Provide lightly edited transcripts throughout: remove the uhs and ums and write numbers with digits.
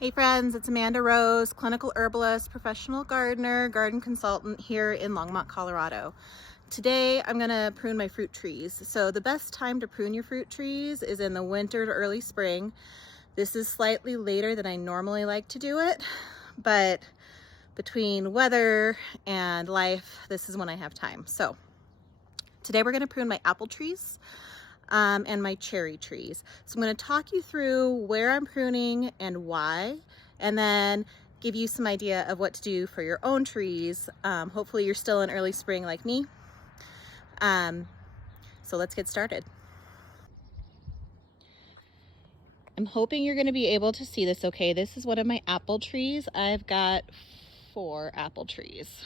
Hey friends, it's Amanda Rose, clinical herbalist, professional gardener, garden consultant here in Longmont, Colorado. Today I'm gonna prune my fruit trees. So the best time to prune your fruit trees is in the winter to early spring. This is slightly later than I normally like to do it, but between weather and life, this is when I have time. So today we're gonna prune my apple trees and my cherry trees. So I'm going to talk you through where I'm pruning and why, and then give you some idea of what to do for your own trees. Hopefully you're still in early spring like me. So let's get started. I'm hoping you're going to be able to see this okay. This is one of my apple trees. I've got 4 apple trees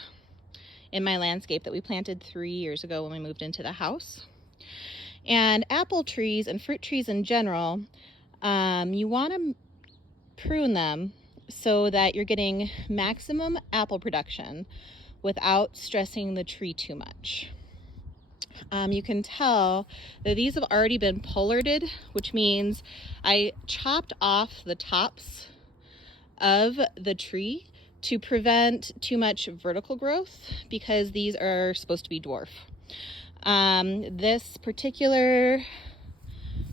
in my landscape that we planted 3 years ago when we moved into the house. And apple trees and fruit trees in general, you want to prune them so that you're getting maximum apple production without stressing the tree too much. You can tell that these have already been pollarded, which means I chopped off the tops of the tree to prevent too much vertical growth because these are supposed to be dwarf. This particular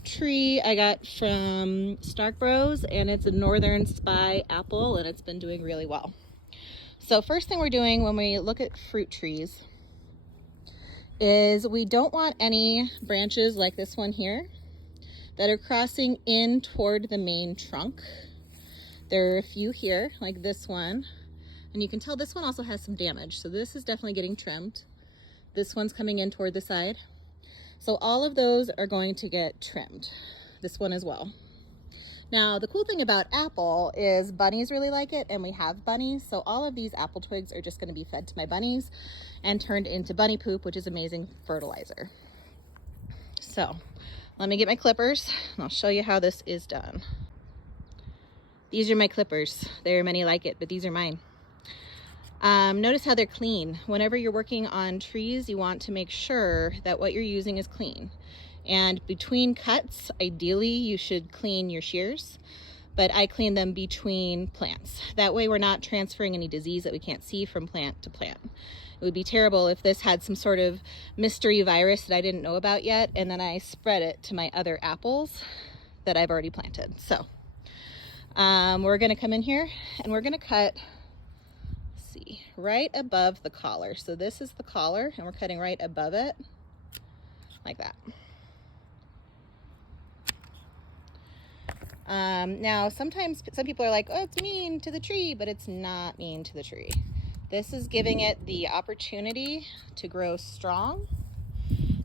tree I got from Stark Bros, and it's a Northern Spy apple, and it's been doing really well. So first thing we're doing when we look at fruit trees is we don't want any branches like this one here that are crossing in toward the main trunk. There are a few here, like this one, and you can tell this one also has some damage, so this is definitely getting trimmed. This one's coming in toward the side. So all of those are going to get trimmed. This one as well. Now, the cool thing about apple is bunnies really like it, and we have bunnies. So all of these apple twigs are just going to be fed to my bunnies and turned into bunny poop, which is amazing fertilizer. So let me get my clippers and I'll show you how this is done. These are my clippers. There are many like it, but these are mine. Notice how they're clean. Whenever you're working on trees, you want to make sure that what you're using is clean. And between cuts, ideally, you should clean your shears, but I clean them between plants. That way we're not transferring any disease that we can't see from plant to plant. It would be terrible if this had some sort of mystery virus that I didn't know about yet, and then I spread it to my other apples that I've already planted. So we're gonna come in here and we're gonna cut right above the collar. So this is the collar and we're cutting right above it like that. Now sometimes some people are like, oh, it's mean to the tree, but it's not mean to the tree. This is giving it the opportunity to grow strong.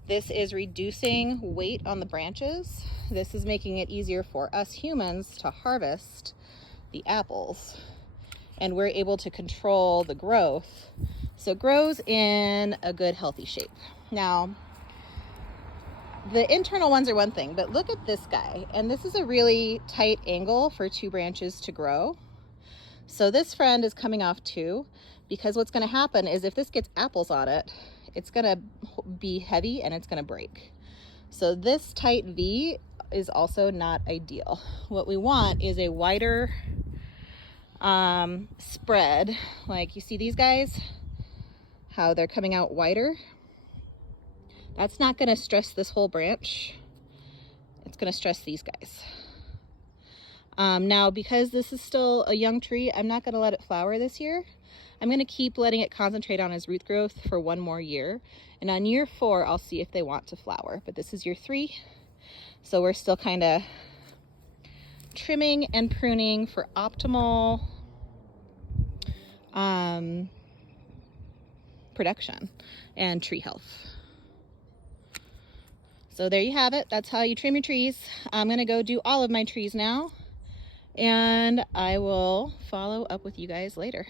This is reducing weight on the branches. This is making it easier for us humans to harvest the apples, and we're able to control the growth so it grows in a good healthy shape. Now the internal ones are one thing, but look at this guy, and this is a really tight angle for 2 branches to grow. So this friend is coming off too, because what's going to happen is if this gets apples on it, it's going to be heavy and it's going to break. So this tight V is also not ideal. What we want is a wider spread. Like you see these guys, how they're coming out wider. That's not going to stress this whole branch. It's going to stress these guys. Now, because this is still a young tree, I'm not going to let it flower this year. I'm going to keep letting it concentrate on its root growth for 1 more year. And on year 4, I'll see if they want to flower. But this is year 3. So we're still kind of trimming and pruning for optimal production and tree health. So there you have it. That's how you trim your trees. I'm going to go do all of my trees now, and I will follow up with you guys later.